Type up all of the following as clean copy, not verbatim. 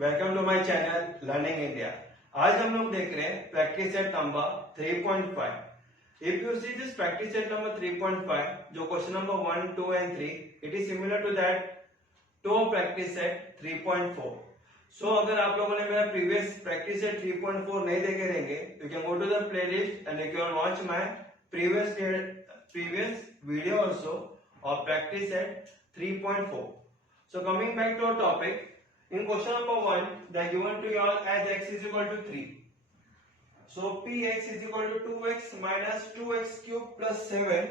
Welcome to my channel learning India. आज हम लोग देख रहे हैं practice set number 3.5। If you see this practice set number 3.5, जो question number 1, 2 and 3, it is similar to that to practice set 3.4। So अगर आप लोगों ने मेरा प्रीवियस प्रैक्टिस सेट 3.4 नहीं देखे रहेंगे, you can go to the playlist and you can watch my previous video also of practice set 3.4. So coming back to our topic, in question number 1, they are given to you all as x is equal to 3. So px is equal to 2x minus 2x cube plus 7.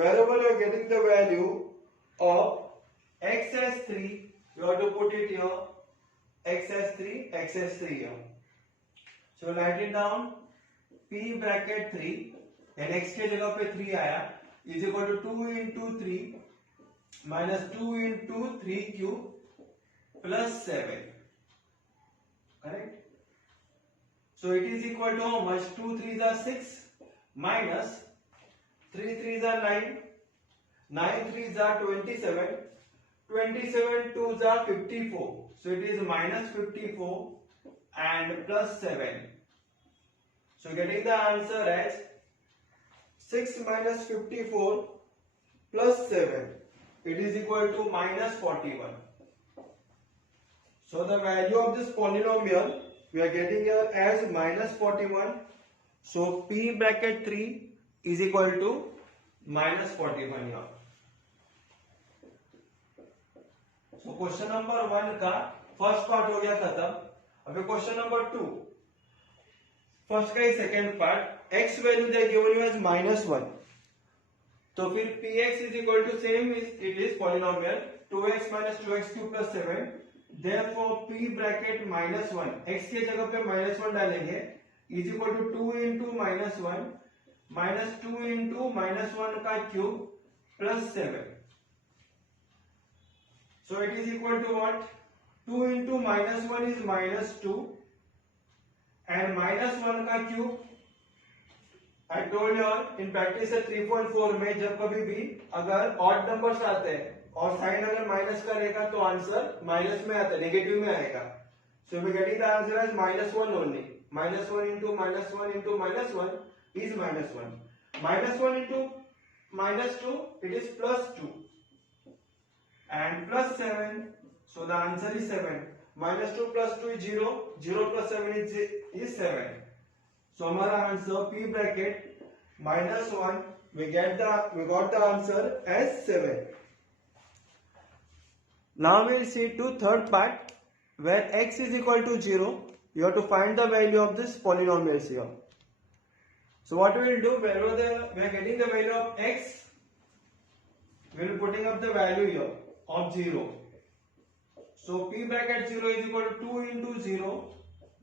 Wherever you are getting the value of x as 3, you have to put it here, x as 3, x as 3 here. So write it down, p bracket 3 and x के जगह पे 3 आया is equal to 2 into 3 minus 2 into 3 cube plus 7. Correct? So it is equal to how much? 2 3s are 6 minus 3 3s are 9, 9 3s are 27, 27 2s are 54. So it is minus 54 and plus 7. So getting the answer as 6 minus 54 plus 7, it is equal to minus 41. So the value of this polynomial we are getting here as minus 41. So p bracket 3 is equal to minus 41 here. So question number 1 का first part हो गया खत्म। अभी question number 2, first का ही second part, x value they given you as -1, तो फिर px is equal to same it is polynomial 2x minus 2x cube plus 7, therefore p bracket -1, x के जगह पे -1 डालेंगे, is equal to 2 into -1 minus 2 into -1 का cube plus 7. So it is equal to what? 2 into -1 is -2 and -1 का cube, I told you all in practice at 3.4 में जब कभी भी अगर ऑड नंबर्स आते हैं और साइन अगर माइनस का रहेगा तो आंसर माइनस में आता है, नेगेटिव में आएगा. So we getting the answer as -1 only. -1 into -1 into -1 is -1. -1 into -2 it is +2 and +7. So the answer is 7. -2 plus 2 is 0. 0 plus 7 is 7. So हमारा answer p bracket -1, we got the answer as 7. Now we'll see to third part where x is equal to 0. You have to find the value of this polynomials here. So what we will do, wherever we are getting the value of x, we will be putting up the value here of 0. So p bracket 0 is equal to 2 into 0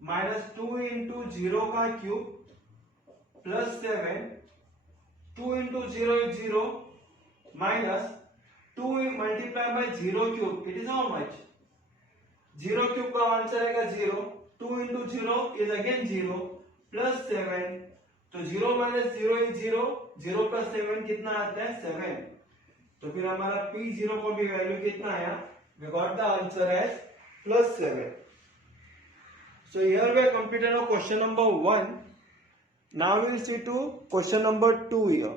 minus 2 into 0 का cube plus 7, 2 into 0 is 0 minus 2 multiplied by 0 cube, it is how much? 0 cube का answer आएगा 0, 2 into 0 is again 0 plus 7, तो 0 minus 0 is 0, 0 plus 7 कितना आता है? 7. तो फिर हमारा p0 को भी वैल्यू कितना आया? We got the answer as +7. So here we have completed our question number 1. Now we will see to question number 2 here.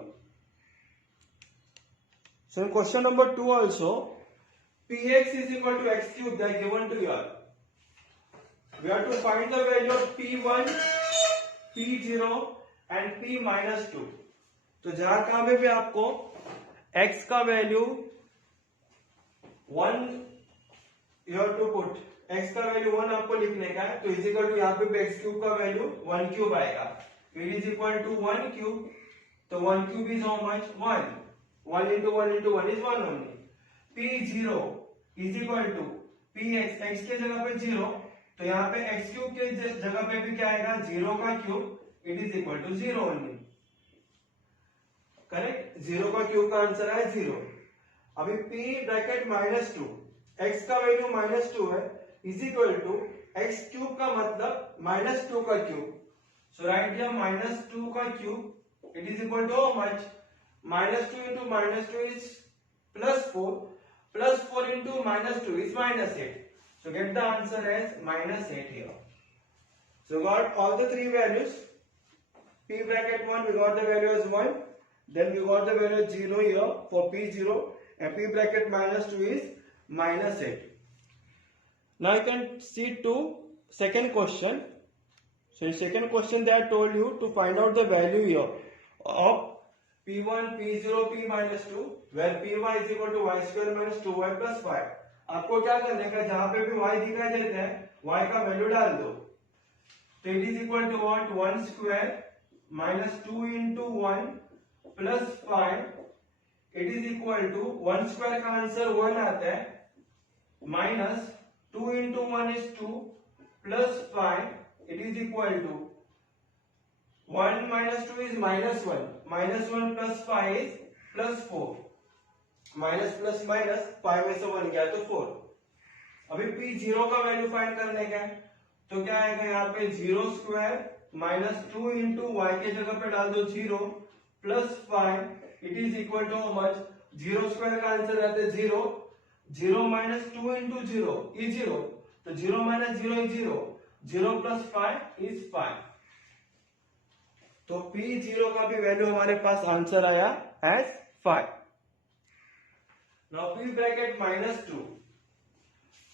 So in question number 2 also, px is equal to x cube, they are given to you. We have to find the value of p1, p0 and p minus 2. तो जहां कहां पे आपको x का value 1 you have to put, x का value 1 आपको लिखने का है, तो इज इक्वल टू यहाँ पे x क्यूब का वैल्यू 1 क्यूब आएगा. It is equal to 1 cube, तो 1 cube is how much? 1. 1 into 1 into 1 is 1 only. p0 is equal to px, x के जगह पे 0, तो यहाँ पे x क्यूब के जगह पे भी क्या आएगा? 0 का cube, it is equal to 0 only. Correct? 0 का क्यूब का आंसर है 0. अभी p ब्रैकेट -2, x का वैल्यू -2 है, is equal to x cube का मतलब -2 का क्यूब. सो राइट हियर -2 का cube, it is equal to how much? -2 into -2 is +4, +4 into -2 is -8. So get the answer as -8 here. So got all the three values. P bracket 1 we got the value as 1. Then we got the value as 0 here for P0, and P bracket -2 is -8. Now you can see to second question. So in second question they have told you to find out the value here of P1, P0, P-2 where Py is equal to y square minus 2y plus 5. आपको क्या करने का, जहां पे भी y दिखाई देता है y का वैल्यू डाल दो. तो it is equal to what, 1 square minus 2 into 1 plus 5. It is equal to 1 square का आंसर 1 आता है, minus 2 into 1 is 2 plus 5. It is equal to 1 minus 2 is -1. -1 plus 5 is +4. Minus plus minus 5 में से 1 गया तो 4. अभी P0 का value find करने का है, तो क्या आएगा यहाँ पे 0 स्क्वायर माइनस 2 इंटू वाई के जगह पे डाल दो 0 plus 5. It is equal to how much, 0 square का आंसर रहता है 0. 0 माइनस 2 इंटू 0 इज 0, तो 0 माइनस 0 इज 0. 0 plus 5 is 5. तो P0 का भी वैल्यू हमारे पास आंसर आया एज 5. नाउ P ब्रैकेट -2,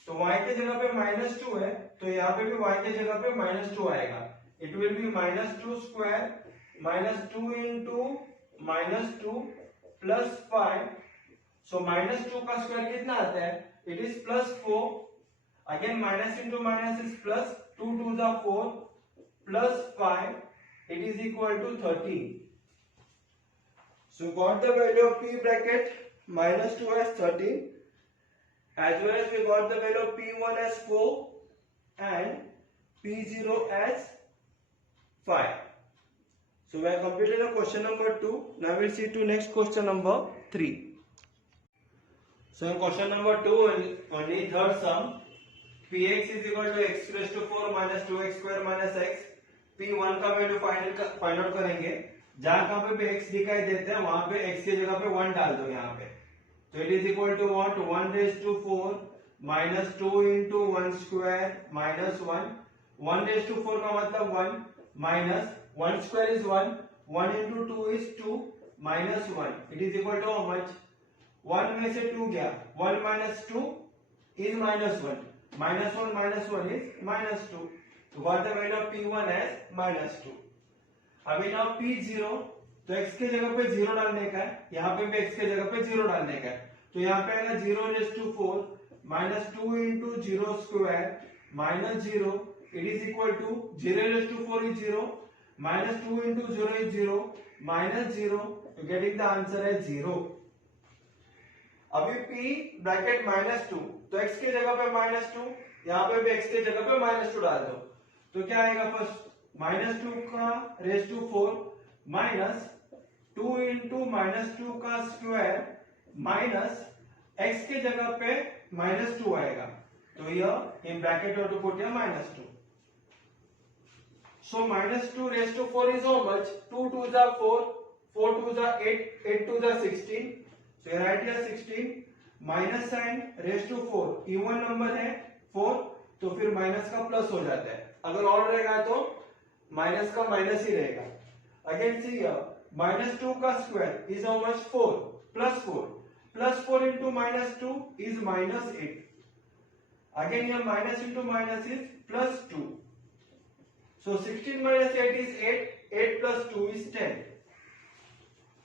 तो y के जगह पे -2 है, तो यहाँ पे भी y के जगह पे -2 आएगा. It will be -2 square -2 into -2 plus 5. सो -2 का स्क्वायर कितना आता है, it is +4. Again minus into minus is plus, 2 2 जा 4 plus 5. It is equal to 13. So got the value of P bracket -2 as 13, as well as we got the value of P1 as 4 and P0 as 5. So we have completed the question number 2. Now we'll see to next question number 3. So in question number 2, only third sum, Px is equal to x raised to 4 minus 2x square minus x. P1 का value find out करेंगे. जहां कहां पे भी x दिखाई देते हैं वहां पे x की जगह पे 1 डाल दो यहाँ पे. तो it is equal to what, 1 raise to 4 minus 2 into 1 square minus 1. 1 raise to 4 का मतलब 1 minus 1 square is 1. 1 into 2 is 2 minus 1. It is equal to how much, 1 में से 2 गया, 1 माइनस 2 इज -1. -1 इज -2. तो got the value of P1 as -2. अभी now P0, तो x के जगह पे 0 डालने का है, यहाँ पे भी x के जगह पे 0 डालने का है. तो यहाँ पे आएगा 0 raise to 4 minus 2 into 0 square minus 0. It is equal to 0 raise to 4 is 0, minus 2 into 0 is 0 minus 0. Getting the answer है 0. अभी P ब्रैकेट -2, तो x के जगह पे -2, यहाँ पे भी x के जगह पे -2 डाल दो. तो क्या आएगा, फर्स्ट -2 का रेज टू 4 माइनस 2 इंटू -2 का स्क्वायर माइनस x के जगह पे -2 आएगा. तो यह इन ब्रैकेट और to put here -2. So -2 raise to 4 is how much, 2 2 जा 4, 4 2 जा 8, 8 2 जा 16. So right here 16. Minus sign raise to 4, even number है 4, तो फिर माइनस का प्लस हो जाता है. अगर ऑड रहेगा तो माइनस का माइनस ही रहेगा. अगेन सी -2 का स्क्वायर इज हाउ मच, 4 प्लस 4 इंटू -2 इज -8. अगेन ये minus into minus is +2. So 16 minus 8 is 8. 8 plus 2 is 10.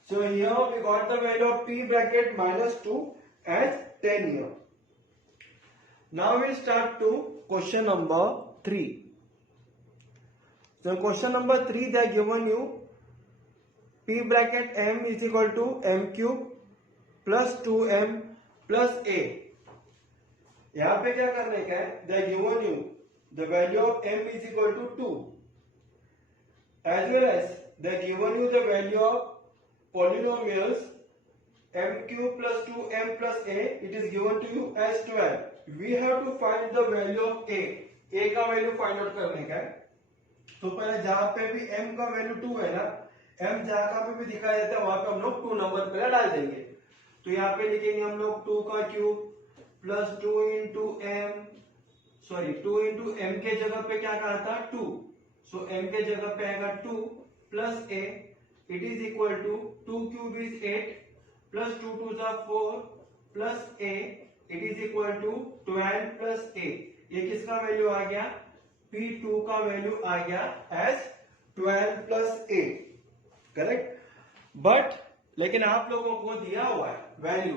So here we got the value of P bracket -2 as 10 here. Now we start to question number 3. So question number 3 they have given you P bracket m is equal to m cube plus 2m plus a. यहाँ पे क्या करने का है, they have given you the value of m is equal to 2, as well as they have given you the value of polynomials m cube plus 2m plus a. It is given to you as 12. We have to find the value of a. a का value find out करने का है. तो पहले जहां पे भी m का वैल्यू 2 है ना, m जहां का भी दिखाई देता है वहां पे हम लोग 2 नंबर पहले डाल देंगे. तो यहाँ पे लिखेंगे हम लोग 2 का cube plus 2 into m sorry 2 into M के जगह पे क्या कहा था 2, सो एम के जगह पे आएगा 2 plus A, it is equal to 2 cube is 8 plus 2 two जा 4 plus A, it is equal to 12 plus A. ये किसका वैल्यू आ गया, P2 का वैल्यू आ गया as 12 plus a, correct. But लेकिन आप लोगों को दिया हुआ है value,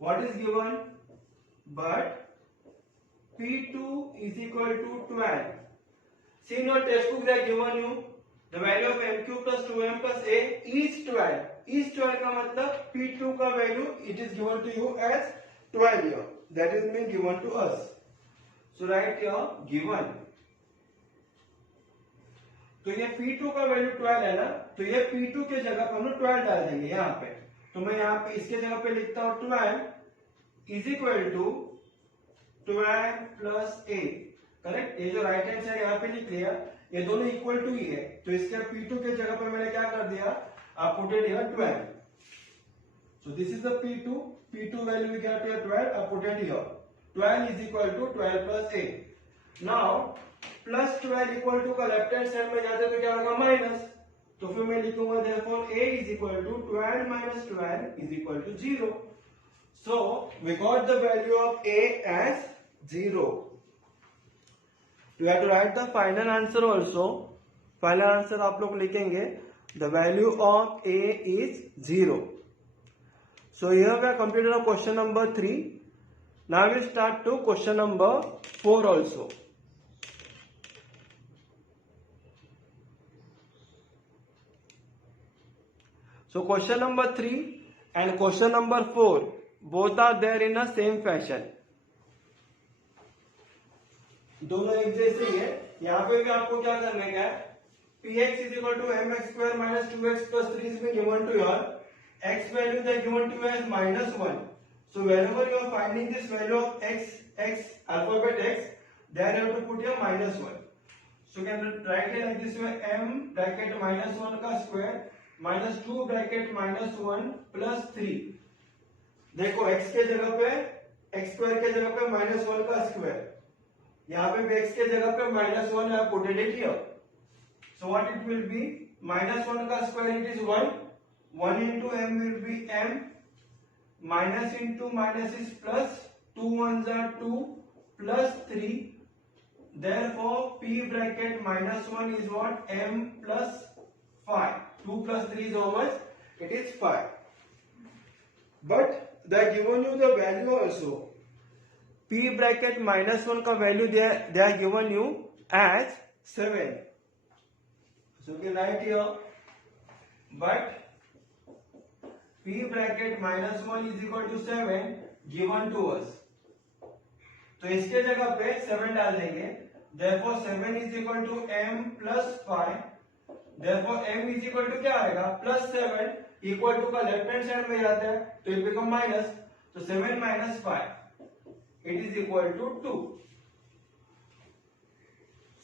what is given, but P2 is equal to 12. See in your textbook they are given you the value of m cube plus 2m plus a is 12. Is 12 का मतलब P2 का value it is given to you as 12 here. That is being given to us. So write here given. तो ये P2 का value 12 है ना, तो ये P2 के जगह पर हम 12 डाल देंगे यहाँ पे। तो मैं यहाँ पे इसके जगह पे लिखता हूँ 12 is equal to 12 plus a, correct. ये जो राइट हैंड साइड यहाँ पे लिख लिया, ये दोनों इक्वल टू ही है, तो इसके P2 के जगह पे मैंने क्या कर दिया, आप putted here 12। So this is the P2 value we get here 12, आप putted here 12 is equal to 12 plus a. Now plus 12 equal to का लेफ्ट हैंड साइड में जाते तो क्या होगा माइनस, तो फिर मैं लिखूंगा therefore a is equal to 12 minus 12 is equal to 0। So we got the value of a as 0. You have to write the final answer also. Final answer आप लोग लिखेंगे the value of a is 0. So here we have completed our question number 3. Now we start to question number 4 also. So question number 3 and question number 4 both are there in the same fashion. दोनों एक जैसे ही है। यहाँ पे भी आपको क्या करने का है, px is equal to mx square minus 2x plus 3 is being given to your x value they are given to you as -1. So whenever you are finding this value of x alphabet x, then you have to put your -1. So you can write it like this way, m bracket -1 का square minus 2 bracket -1 plus 3। देखो x के जगह पे x square के जगह पे -1 का square, यहाँ पे भी x के जगह पे -1 है, put it here. So what it will be, -1 का square it is 1, 1 into m will be m, minus into minus is plus, 2 ones are 2 plus 3, therefore p bracket -1 is what, m plus 5, 2 plus 3 is how much, it is 5. But they are given you the value also, p bracket -1 का value they are given you as 7. So you can write here, but p bracket -1 is equal to 7 given to us. तो इसके जगह पे 7 डाल देंगे, therefore 7 is equal to m plus 5, therefore m is equal to क्या आएगा, plus 7 equal to का left hand side में जाता है तो इट बिकम माइनस, तो 7 minus 5 it is equal to 2.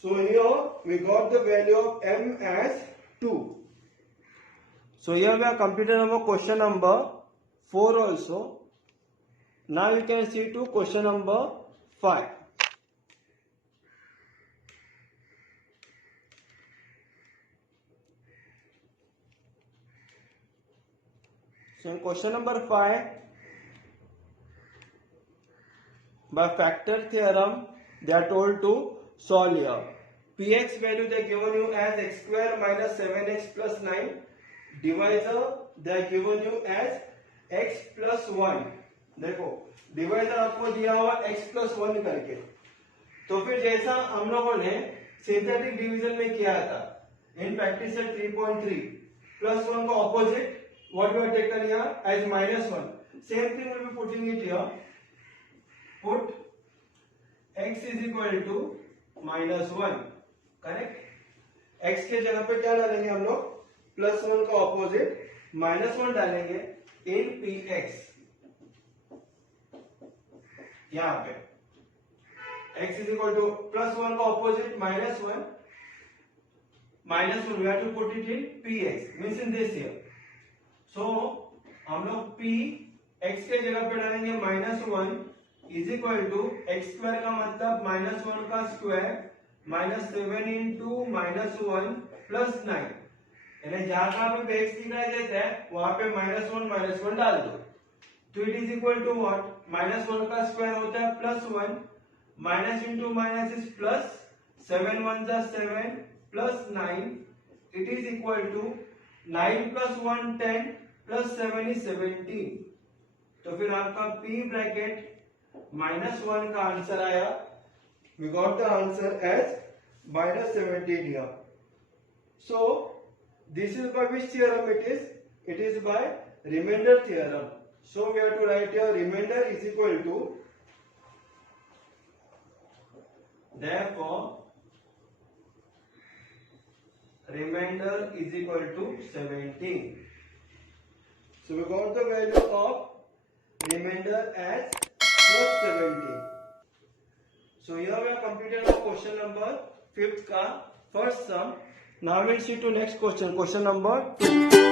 So here we got the value of m as 2. So here we have completed our question number 4 also. Now you can see to question number 5. So in question number 5, by factor theorem, they are told to solve here. Px value they are given you as x square minus 7x plus 9. Divisor they are given you as x plus 1. देखो divisor आपको दिया हुआ x plus 1 करके, तो फिर जैसा हम लोगों ने सिंथेटिक डिवीजन में किया था इन प्रैक्टिस 3.3, प्लस 1 का opposite what we have taken here as -1, same thing will be putting it here, put x is equal to -1, correct. x के जगह पे क्या डालेंगे हम लोग, +1 का ऑपोजिट -1 डालेंगे इन px, यहाँ पे x is equal to +1 का opposite -1, we have to put it in px, means in this here. So हम लोग p x के जगह पे डालेंगे -1, is equal to x square का मतलब -1 का स्क्वायर -7 इंटू -1 प्लस 9, यानी जहां कहां पे एक्स दिखाई देता है वहां पे -1 डाल दो। तो it is equal to what, -1 का स्क्वायर होता है +1, minus into minus is plus, 7 1 जा 7 plus 9, it is equal to 9 plus 1 10 plus 7 is 17। तो फिर आपका P ब्रैकेट -1 का आंसर आया, we got the answer as -17 here. So this is by which theorem it is? It is by remainder theorem. So we have to write here remainder is equal to, therefore remainder is equal to 17. So we got the value of remainder as +17. So here we have completed our question number 5th ka first sum. Now we'll see to next question, question number 2.